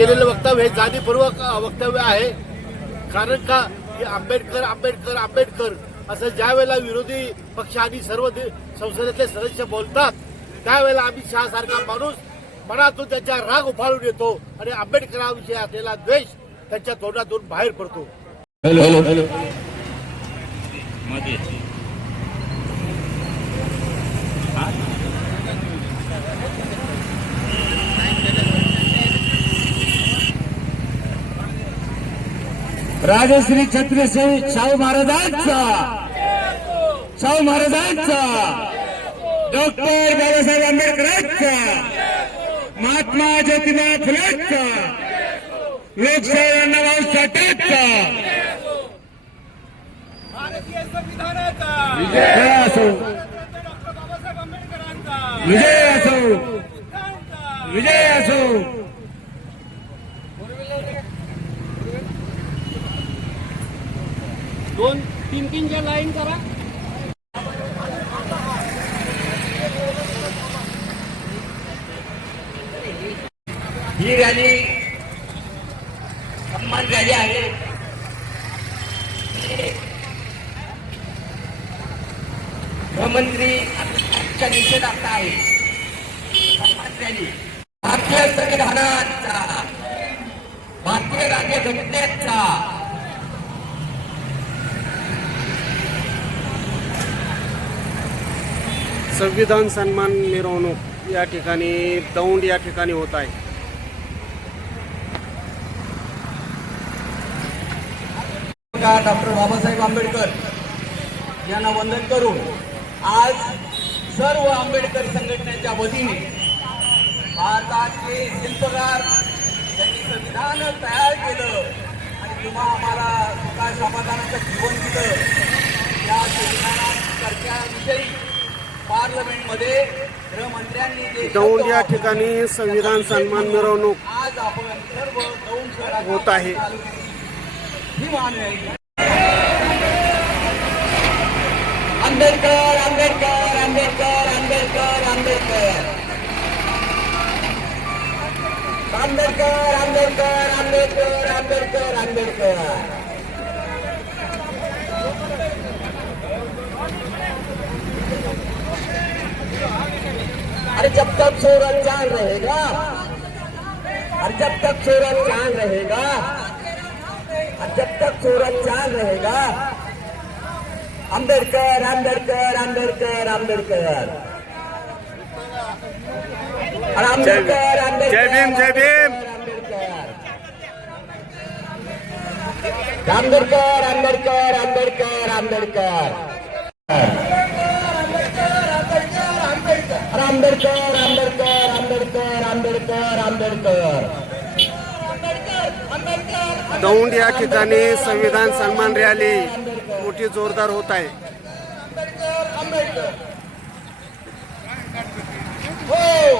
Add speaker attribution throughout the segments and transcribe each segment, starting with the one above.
Speaker 1: केलेलं वक्तव्य हे जाणीवपूर्वक वक्तव्य आहे. कारण का? की आंबेडकर आंबेडकर आंबेडकर असं ज्या वेळेला विरोधी पक्ष आणि सर्व संसदेतले सदस्य बोलतात त्यावेळेला अमित शहा सारखा माणूस मनातून त्याचा राग उफाळून येतो आणि आंबेडकरांविषयी असलेला द्वेष त्यांच्या तोंडातून बाहेर पडतो.
Speaker 2: राजश्री छत्रश्री शाहू महाराजांचा. शाहू महाराजांचा. डॉक्टर बाबासाहेब आंबेडकरांचा. महात्मा ज्योतिबा फुलेंचा लोकशाही अण्णाभाऊ साठेचा विजय असो.
Speaker 3: डॉक्टर बाबासाहेब आंबेडकरांचा.
Speaker 2: विजय असो. विजय असो.
Speaker 3: दोन तीन तीनच्या लाईन करा.
Speaker 2: ही रॅली सन्मान रॅली आहे. गृहमंत्री च्या निषेधार्थ आहे. सन्मान रॅली भारतीय संविधानाचा भारतीय राज्यघटनेचा
Speaker 4: संविधान सन्मान मिरवणूक या ठिकाणी दौंड या ठिकाणी होत आहे.
Speaker 2: डॉक्टर बाबासाहेब आंबेडकर यांना वंदन करून आज सर्व आंबेडकर संघटनेच्या वतीने भारताचे शिल्पकार त्यांनी संविधान तयार केलं आणि किंवा आम्हाला सुखा समाधानाचं जीवन दिलं या संविधानाविषयी पार्लमेंटमध्ये गृहमंत्र्यांनी
Speaker 4: दौंड या ठिकाणी संविधान सन्मान मिरवणूक
Speaker 2: आज आपण सर्व दौंड शहरात
Speaker 4: होत आहे.
Speaker 2: ही मानवी आंबेडकर आंबेडकर आंबेडकर आंबेडकर आंबेडकर. आंबेडकर आंबेडकर आंबेडकर आंबेडकर आंबेडकर. ارے جب تک سورج چاند رہے گا اور جب تک سورج چاند رہے گا اور جب تک سورج چاند رہے گا۔ امبیڈکر امبیڈکر
Speaker 4: امبیڈکر امبیڈکر اور امبیڈکر
Speaker 2: امبیڈکر امبیڈکر امبیڈکر امبیڈکر امبیڈکر आंबेडकर आंबेडकर आंबेडकर आंबेडकर आंबेडकर.
Speaker 4: दौंड या ठिकाणी संविधान सन्मान रॅली मोठी जोरदार होत आहे.
Speaker 2: हो.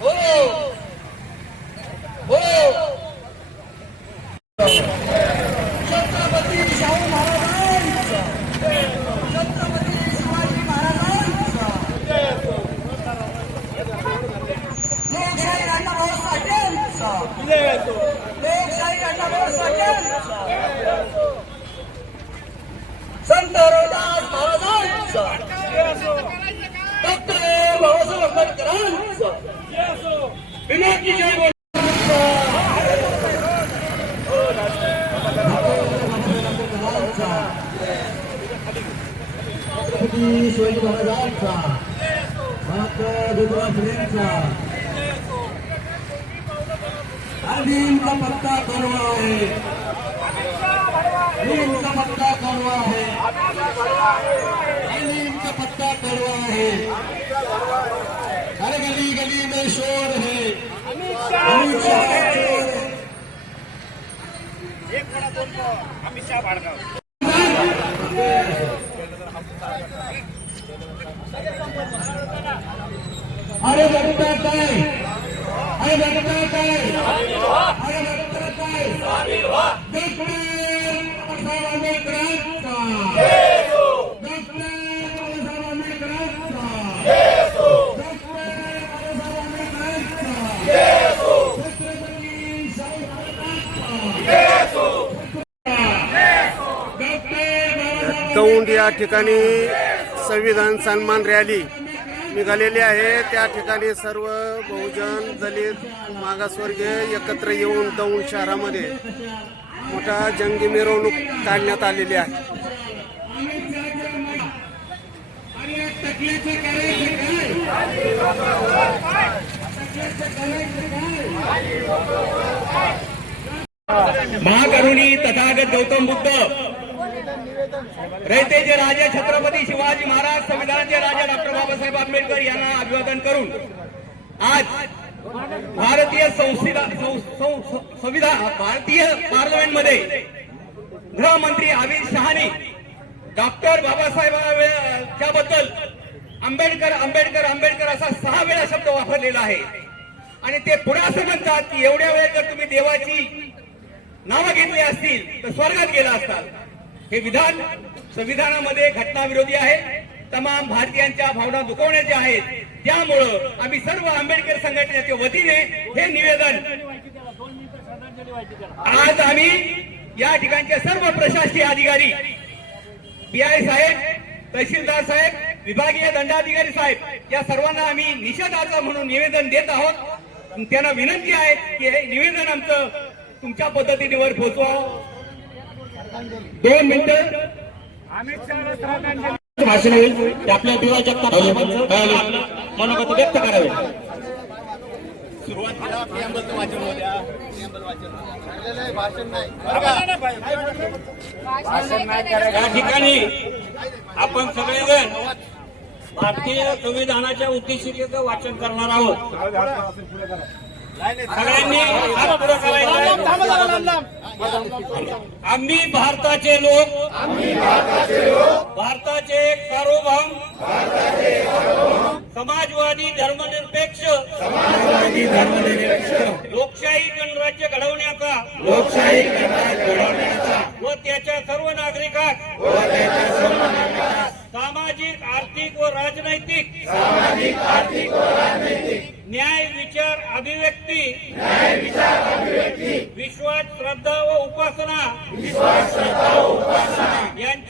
Speaker 2: हो. بنا کی جائے شعیب مہاراج کا ڈاکٹر گزرا فرین کا عظیم کا پتا کروا ہے عظیم کا پتا کروا ہے عظیم کا پتا کروا ہے۔ ہر گلی گلی میں شور ہے۔ ارے بکتا ہے۔
Speaker 4: ارے ارے ठिकाणी संविधान सन्मान रॅली निघालेली आहे. त्या ठिकाणी सर्व बहुजन दलित मागासवर्गीय एकत्र येऊन दौंड शहरामध्ये मोठा जंगी मिरवणूक काढण्यात आलेली आहे.
Speaker 5: महाकरुणी तथागत गौतम बुद्ध रयतेचे राजा छत्रपती शिवाजी महाराज संविधानाचे राजा डॉक्टर बाबासाहेब आंबेडकर यांना अभिवादन करून आज भारतीय संविधान भारतीय पार्लमेंटमध्ये गृहमंत्री अमित शहानी डॉक्टर बाबासाहेबांच्या बद्दल आंबेडकर आंबेडकर आंबेडकर असा सहा वेळा शब्द वापरलेला आहे. आणि ते पुढे असं म्हणतात की एवढ्या वेळ जर तुम्ही देवाची नावं घेतली असतील तर स्वर्गात गेला असतात. हे विधान संविधानामध्ये घटनाविरोधी आहे. तमाम भारतीयांच्या भावना दुखवण्याच्या आहेत. त्यामुळं आम्ही सर्व आंबेडकर संघटनेच्या वतीने हे निवेदन आज आम्ही या ठिकाणचे सर्व प्रशासकीय अधिकारी पी आय साहेब तहसीलदार साहेब विभागीय दंडाधिकारी साहेब या सर्वांना आम्ही निषेधार्थ म्हणून निवेदन देत आहोत. त्यांना विनंती आहे की हे निवेदन आमचं तुमच्या पद्धतीने वर पोहोचवावं. दोन भाषण ते आपल्या दिवा जगतात. मनोगत व्यक्त करावे.
Speaker 6: या ठिकाणी आपण सगळेजण भारतीय संविधानाच्या उद्देशिकेचं वाचन करणार आहोत. सगळ्यांनी आम्ही भारताचे लोक भारताचे सार्वभौम समाजवादी धर्मनिरपेक्ष लोकशाही गणराज्य घडवण्याचा लोकशाही घडवण्याचा व त्याच्या सर्व नागरिकात सामाजिक आर्थिक व राजनैतिक सामाजिक आर्थिक व राजनैतिक न्याय विचार अभिव्यक्ती. न्याय विचार अभिव्यक्ती. विश्वास श्रद्धा व उपासना. विश्वास श्रद्धा व उपासना. यांचे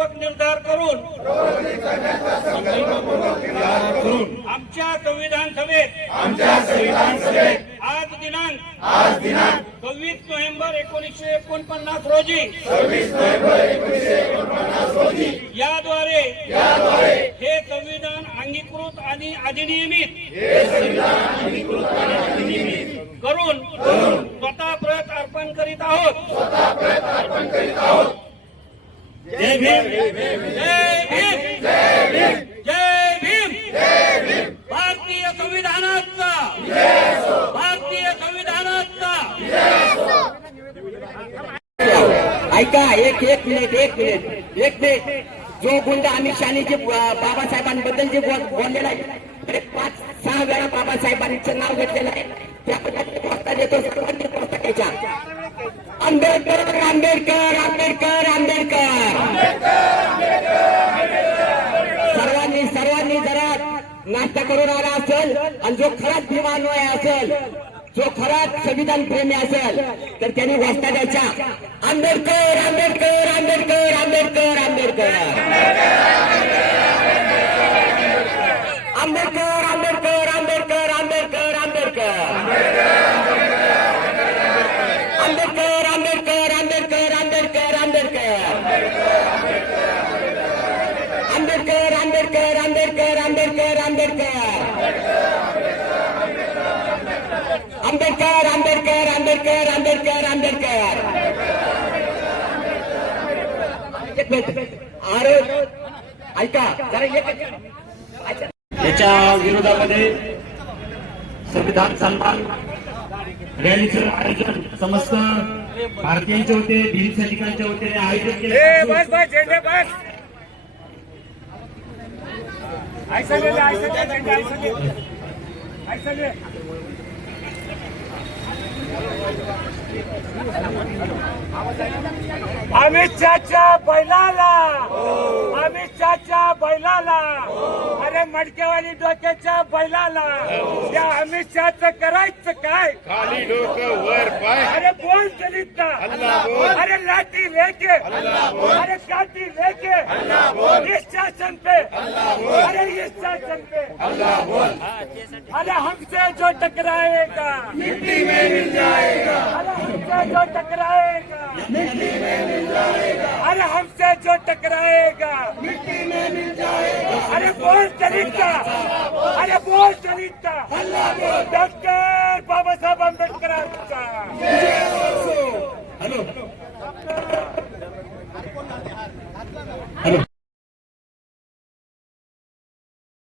Speaker 6: संकल्पपूर्वक निर्धार करून आमच्या संविधान सभेत आमच्या संविधान सभेत आज दिनांक आज दिनांक सव्वीस नोव्हेंबर एकोणीसशे एकोणपन्नास रोजी सव्वीस नोव्हेंबर एकोणीसशे एकोणपन्नास रोजी याद्वारे याद्वारे हे संविधान अंगीकृत आणि अधिनियमित करून स्वतः प्रत अर्पण करीत आहोत. स्वतः प्रत अर्पण करीत आहोत. जय भीम जय भीम जय भीम जय भीम. जय भीम भारतीय संविधानाचा भारतीय संविधानाचा.
Speaker 2: ऐका एक एक मिनिट एक मिनिट एक मिनिट. जो गुंड अमित शहानी जे बाबासाहेबांबद्दल जे बोल- बोललेला आहे ते पाच सहा वेळा बाबासाहेबांचं नाव घेतलेलं आहे. त्या पद्धतीने प्रस्ताव देतो सर्वांनी प्रस्ताव द्यायचा आंबेडकर आंबेडकर आंबेडकर. करून आला असेल आणि जो खराच भीमान्वय असेल जो खराच संविधान प्रेमी असेल तर त्यांनी वाचता द्यायच्या आंबेडकर आंबेडकर आंबेडकर आंबेडकर आंबेडकर. आंबेडकर आंबेडकर. आंबेडकर आंबेडकर आंबेडकर आंबेडकर आरोप ऐका जरा
Speaker 5: याच्या विरोधामध्ये संविधान सन्मान रॅलीचं आयोजन समस्त भारतीयांचे होते भीम सैनिकांचे होते आयोजन केले.
Speaker 3: ऐसा ले ऐसा ले ऐसा ले ऐसा ले अमित शहाच्या बैलाला अरे मडकेवाली डोक्याच्या बैलाला. त्या अमित शहाचं करायचं काय?
Speaker 7: खाली डोकं वर पाय.
Speaker 3: अरे बोल चलित अरे लाठी लेके अरे काठी लेके इस शासन पे अरे इस शासन पे अरे हमसे जो टकराएगा. मिट्टी में मिल जाएगा. अरे हमसे जो टकराएगा. मिट्टी में मिल जाएगा. जो टकराएगा मिट्टी में अरे बोल दलितचा अरे बोल दलितचा डॉक्टर बाबासाहेब आंबेडकरांचा हॅलो। हो। हॅलो।